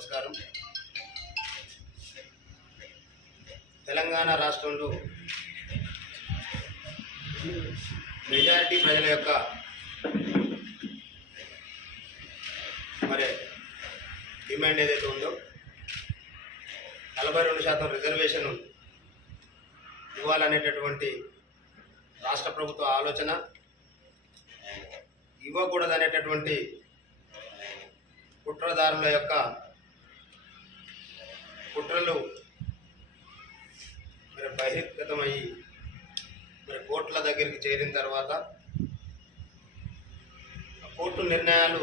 నమస్కారం తెలంగాణ రాష్ట్రంలో మెజారిటీ ప్రజల యొక్క మరి డిమాండ్ ఏదైతే ఉందో నలభై రెండు శాతం రిజర్వేషన్ ఇవ్వాలనేటటువంటి రాష్ట్ర ప్రభుత్వ ఆలోచన ఇవ్వకూడదనేటటువంటి కుట్రదారుల యొక్క కుట్రలు మరి బహిర్గతమయ్యి మరి కోర్టుల దగ్గరికి చేరిన తర్వాత కోర్టు నిర్ణయాలు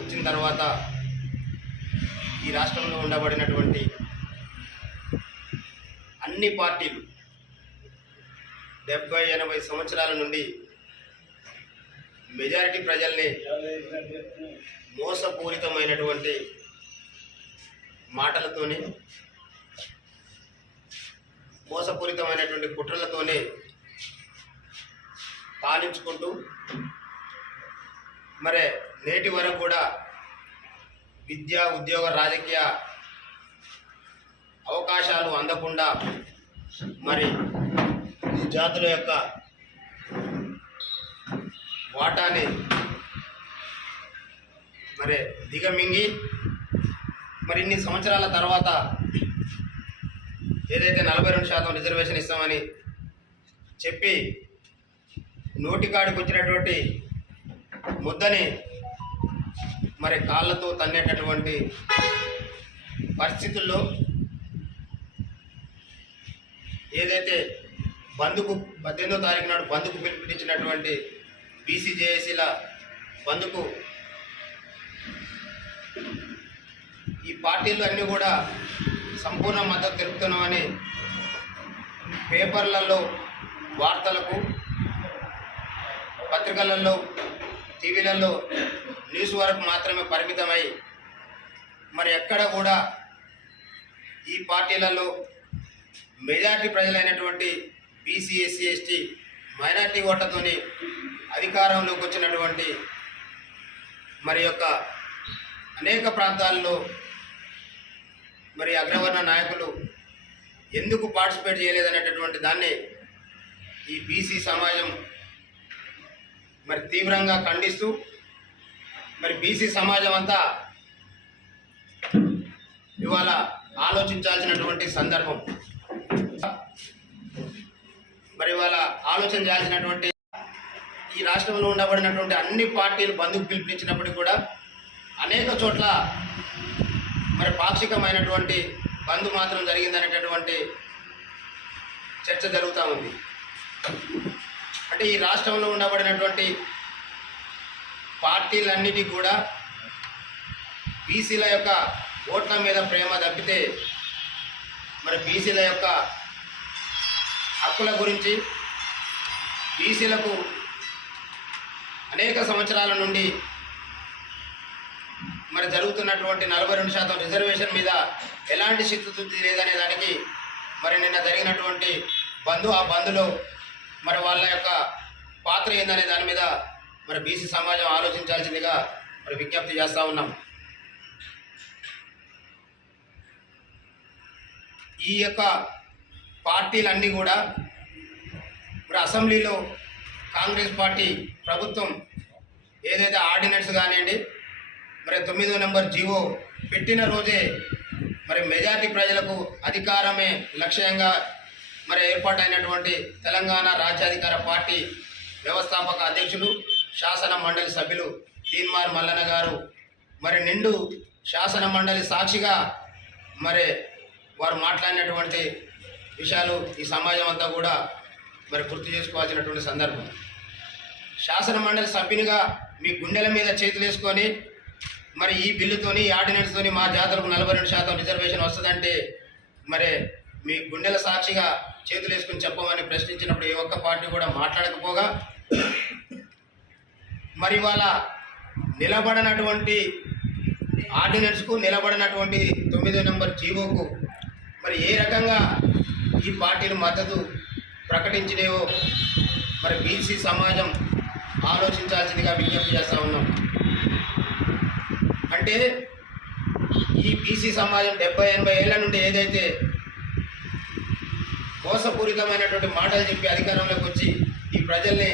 వచ్చిన తర్వాత ఈ రాష్ట్రంలో ఉండబడినటువంటి అన్ని పార్టీలు డెబ్బై ఎనభై సంవత్సరాల నుండి మెజారిటీ ప్రజల్ని మోసపూరితమైనటువంటి మాటలతోనే మోసపూరితమైనటువంటి కుట్రలతోనే పాలించుకుంటూ మరి నేటి వరకు కూడా విద్య ఉద్యోగ రాజకీయ అవకాశాలు అందకుండా మరి ఈ జాతుల యొక్క వాటాని మరి దిగమింగి మరిన్ని సంవత్సరాల తర్వాత ఏదైతే నలభై రెండు శాతం రిజర్వేషన్ ఇస్తామని చెప్పి నోటికాడికి వచ్చినటువంటి ముద్దని మరి కాళ్ళతో తన్నేటటువంటి పరిస్థితుల్లో ఏదైతే బంధుకు పద్దెనిమిదో తారీఖు నాడు బంధుకు పిలుపునిచ్చినటువంటి బీసీజేఏసీల బంధుకు పార్టీలు అన్నీ కూడా సంపూర్ణ మద్దతు తెలుపుతున్నామని పేపర్లలో వార్తలకు పత్రికలలో టీవీలలో న్యూస్ వరకు మాత్రమే పరిమితమై మరి ఎక్కడ కూడా ఈ పార్టీలలో మెజార్టీ ప్రజలైనటువంటి బీసీ ఎస్సీ ఎస్టీ మైనార్టీ ఓట్లతోని అధికారంలోకి వచ్చినటువంటి మరి యొక్క అనేక ప్రాంతాల్లో మరి అగ్రవర్ణ నాయకులు ఎందుకు పార్టిసిపేట్ చేయలేదనేటటువంటి దాన్ని ఈ బీసీ సమాజం మరి తీవ్రంగా ఖండిస్తూ మరి బీసీ సమాజం అంతా ఇవాళ ఆలోచించాల్సినటువంటి సందర్భం మరి ఇవాళ ఆలోచన చేయాల్సినటువంటి ఈ రాష్ట్రంలో ఉండబడినటువంటి అన్ని పార్టీలు బంధుకు పిలిపించినప్పటికీ కూడా అనేక చోట్ల మరి పాక్షికమైనటువంటి బంద్ మాత్రం జరిగిందనేటటువంటి చర్చ జరుగుతూ ఉంది అంటే ఈ రాష్ట్రంలో ఉండబడినటువంటి పార్టీలన్నిటి కూడా బీసీల యొక్క ఓట్ల మీద ప్రేమ తప్పితే మరి బీసీల యొక్క హక్కుల గురించి బీసీలకు అనేక సంవత్సరాల నుండి మరి జరుగుతున్నటువంటి నలభై రెండు శాతం రిజర్వేషన్ మీద ఎలాంటి చిత్తశుద్ధి లేదనే దానికి మరి నిన్న జరిగినటువంటి బంధు ఆ బంధులో మరి వాళ్ళ యొక్క పాత్ర ఏందనే దాని మీద మరి బీసీ సమాజం ఆలోచించాల్సిందిగా మరి విజ్ఞప్తి చేస్తూ ఉన్నాం ఈ యొక్క పార్టీలన్నీ కూడా మరి అసెంబ్లీలో కాంగ్రెస్ పార్టీ ప్రభుత్వం ఏదైతే ఆర్డినెన్స్ కానివ్వండి మరి తొమ్మిదో నెంబర్ జీవో పెట్టిన రోజే మరి మెజార్టీ ప్రజలకు అధికారమే లక్ష్యంగా మరి ఏర్పాటైనటువంటి తెలంగాణ రాజ్యాధికార పార్టీ వ్యవస్థాపక అధ్యక్షులు శాసన మండలి సభ్యులు తీన్మార్ మల్లన్న గారు మరి నిండు శాసన మండలి సాక్షిగా మరి వారు మాట్లాడినటువంటి విషయాలు ఈ సమాజం అంతా కూడా మరి గుర్తు చేసుకోవాల్సినటువంటి సందర్భం శాసన మండలి సభ్యునిగా మీ గుండెల మీద చేతులు వేసుకొని మరి ఈ బిల్లుతోని ఈ ఆర్డినెన్స్తోని మా జాతరకు నలభై రెండు శాతం రిజర్వేషన్ వస్తుందంటే మరి మీ గుండెల సాక్షిగా చేతులు వేసుకుని చెప్పమని ప్రశ్నించినప్పుడు ఏ ఒక్క పార్టీ కూడా మాట్లాడకపోగా మరి వాళ్ళ నిలబడినటువంటి ఆర్డినెన్స్కు నిలబడినటువంటి తొమ్మిదో నెంబర్ జీవోకు మరి ఏ రకంగా ఈ పార్టీలు మద్దతు ప్రకటించినేవో మరి బీసీ సమాజం ఆలోచించాల్సిందిగా విజ్ఞప్తి చేస్తూ ఉన్నాం అంటే ఈ బీసీ సమాజం డెబ్బై ఎనభై ఏళ్ళ నుండి ఏదైతే మోసపూరితమైనటువంటి మాటలు చెప్పి అధికారంలోకి వచ్చి ఈ ప్రజల్ని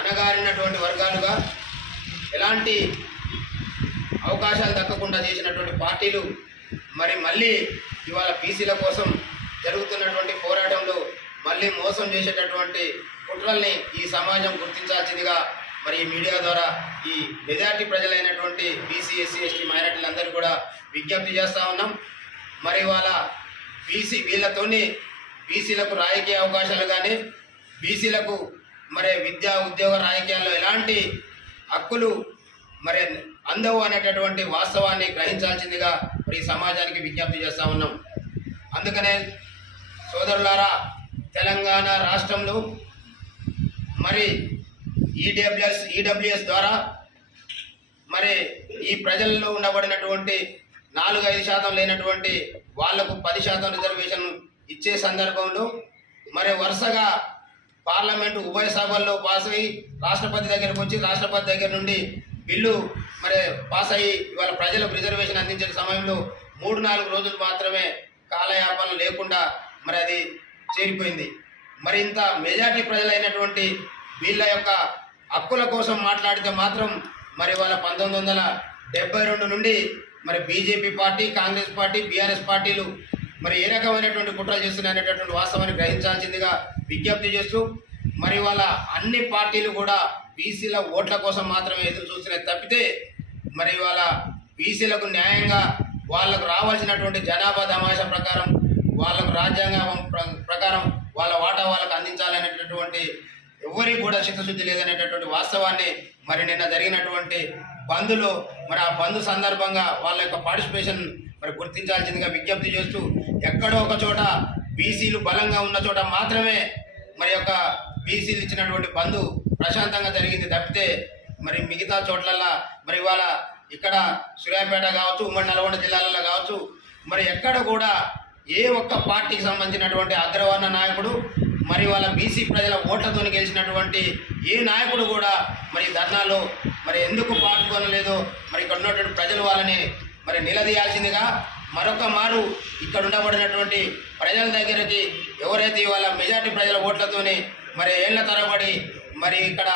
అనగారినటువంటి వర్గాలుగా ఎలాంటి అవకాశాలు దక్కకుండా చేసినటువంటి పార్టీలు మరి మళ్ళీ ఇవాళ బీసీల కోసం జరుగుతున్నటువంటి పోరాటంలో మళ్ళీ మోసం చేసేటటువంటి కుట్రల్ని ఈ సమాజం గుర్తించాల్సిందిగా మరి ఈ మీడియా ద్వారా ఈ మెజార్టీ ప్రజలైనటువంటి బీసీ ఎస్సీ ఎస్టీ మైనార్టీలందరూ కూడా విజ్ఞప్తి చేస్తూ ఉన్నాం మరి వాళ్ళ బీసీ వీళ్ళతోని బీసీలకు రాజకీయ అవకాశాలు కానీ బీసీలకు మరి విద్యా ఉద్యోగ రాజకీయాల్లో ఎలాంటి హక్కులు మరి అందవు అనేటటువంటి వాస్తవాన్ని గ్రహించాల్సిందిగా మరి సమాజానికి విజ్ఞప్తి చేస్తూ ఉన్నాం అందుకనే సోదరులారా తెలంగాణ రాష్ట్రంలో మరి ఈడబ్ల్యూఎస్ e ఈడబ్ల్యూఎస్ e ద్వారా మరి ఈ ప్రజల్లో ఉండబడినటువంటి నాలుగు ఐదు శాతం లేనటువంటి వాళ్లకు పది శాతం రిజర్వేషన్ ఇచ్చే సందర్భంలో మరి వరుసగా పార్లమెంటు ఉభయ సభల్లో పాస్ అయ్యి రాష్ట్రపతి దగ్గరకు వచ్చి రాష్ట్రపతి దగ్గర నుండి బిల్లు మరి పాస్ అయ్యి ఇవాళ ప్రజలకు రిజర్వేషన్ అందించిన సమయంలో మూడు నాలుగు రోజులు మాత్రమే కాలయాపన లేకుండా మరి అది చేరిపోయింది మరింత మెజార్టీ ప్రజలైనటువంటి వీళ్ళ యొక్క హక్కుల కోసం మాట్లాడితే మాత్రం మరి వాళ్ళ పంతొమ్మిది వందల రెండు నుండి మరి BJP party Congress party BRS పార్టీలు మరి ఏ రకమైనటువంటి కుట్రలు చేస్తున్నాయనేటటువంటి వాస్తవాన్ని గ్రహించాల్సిందిగా విజ్ఞప్తి చేస్తూ మరి వాళ్ళ అన్ని పార్టీలు కూడా బీసీల ఓట్ల కోసం మాత్రమే ఎదురు చూస్తున్నాయి తప్పితే మరి వాళ్ళ బీసీలకు న్యాయంగా వాళ్ళకు రావాల్సినటువంటి జనాభా తమాషా ప్రకారం వాళ్ళకు రాజ్యాంగం ప్రకారం వాళ్ళ వాటా వాళ్ళకు అందించాలనేటటువంటి ఎవరికి కూడా చిత్తశుద్ధి లేదనేటటువంటి వాస్తవాన్ని మరి నిన్న జరిగినటువంటి బంధులు మరి ఆ బంధు సందర్భంగా వాళ్ళ యొక్క పార్టిసిపేషన్ మరి గుర్తించాల్సిందిగా విజ్ఞప్తి చేస్తూ ఎక్కడో ఒక చోట బీసీలు బలంగా ఉన్న చోట మాత్రమే మరి యొక్క బీసీలు ఇచ్చినటువంటి బంధు ప్రశాంతంగా జరిగింది తప్పితే మరి మిగతా చోట్లల్లా మరి ఇవాళ ఇక్కడ సూర్యాపేట కావచ్చు ఉమ్మడి నల్గొండ జిల్లాలలో కావచ్చు మరి ఎక్కడ కూడా ఏ ఒక్క పార్టీకి సంబంధించినటువంటి అగ్రవర్ణ నాయకుడు మరి వాళ్ళ బీసీ ప్రజల ఓట్లతో గెలిచినటువంటి ఏ నాయకుడు కూడా మరి ధర్నాలో మరి ఎందుకు పాల్గొనలేదో మరి ఇక్కడ ఉన్నటువంటి ప్రజలు వాళ్ళని మరి నిలదీయాల్సిందిగా మరొక మారు ఇక్కడ ఉండబడినటువంటి ప్రజల దగ్గరికి ఎవరైతే ఇవాళ మెజార్టీ ప్రజల ఓట్లతోని మరి ఏళ్ల తరబడి మరి ఇక్కడ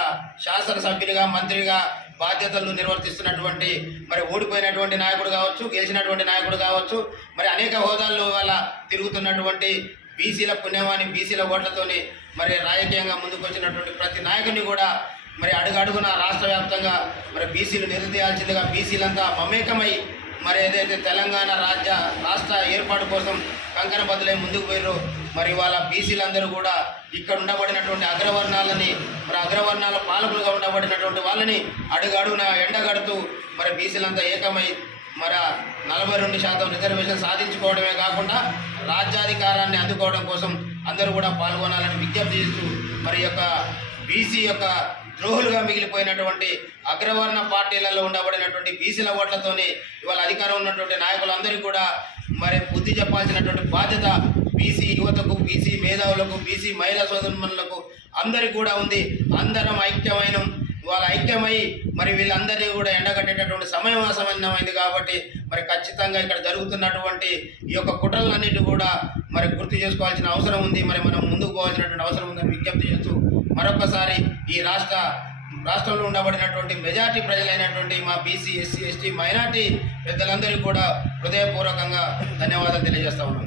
శాసనసభ్యులుగా మంత్రిగా బాధ్యతలు నిర్వర్తిస్తున్నటువంటి మరి ఓడిపోయినటువంటి నాయకుడు కావచ్చు గెలిచినటువంటి నాయకుడు కావచ్చు మరి అనేక హోదాల్లో ఇవాళ తిరుగుతున్నటువంటి బీసీల పుణ్యమాని బీసీల ఓట్లతోని మరి రాజకీయంగా ముందుకొచ్చినటువంటి ప్రతి నాయకుని కూడా మరి అడుగడుగున రాష్ట్ర వ్యాప్తంగా మరి బీసీలు నిలదీయాల్సిందిగా బీసీలంతా మమేకమై మరి ఏదైతే తెలంగాణ రాజ్య రాష్ట్ర ఏర్పాటు కోసం కంకణ బదులై ముందుకు పోయారు మరి వాళ్ళ బీసీలందరూ కూడా ఇక్కడ ఉండబడినటువంటి అగ్రవర్ణాలని మరి అగ్రవర్ణాల పాలకులుగా ఉండబడినటువంటి వాళ్ళని అడుగడుగున ఎండగడుతూ మరి బీసీలంతా ఏకమై మరి నలభై రెండు శాతం రిజర్వేషన్ సాధించుకోవడమే కాకుండా రాజ్యాధికారాన్ని అందుకోవడం కోసం అందరూ కూడా పాల్గొనాలని విజ్ఞప్తి చేస్తూ మరి యొక్క బీసీ యొక్క ద్రోహులుగా మిగిలిపోయినటువంటి అగ్రవర్ణ పార్టీలలో ఉండబడినటువంటి బీసీల ఓట్లతోనే ఇవాళ అధికారం ఉన్నటువంటి నాయకులందరికీ కూడా మరి బుద్ధి చెప్పాల్సినటువంటి బాధ్యత బీసీ యువతకు బీసీ మేధావులకు బీసీ మహిళా సోదరులకు అందరికీ కూడా ఉంది అందరం ఐక్యమైన ఇవాళ ఐక్యమై మరి వీళ్ళందరినీ కూడా ఎండగట్టేటటువంటి సమయం అసమన్యమైంది కాబట్టి మరి ఖచ్చితంగా ఇక్కడ జరుగుతున్నటువంటి ఈ యొక్క కుట్రలన్నిటి కూడా మరి గుర్తు చేసుకోవాల్సిన అవసరం ఉంది మరి మనం ముందుకు పోవాల్సినటువంటి అవసరం ఉందని విజ్ఞప్తి చేస్తూ మరొకసారి ఈ రాష్ట్ర రాష్ట్రంలో ఉండబడినటువంటి మెజార్టీ ప్రజలైనటువంటి మా బీసీ ఎస్సీ ఎస్టీ మైనార్టీ పెద్దలందరికీ కూడా హృదయపూర్వకంగా ధన్యవాదాలు తెలియజేస్తా ఉన్నాం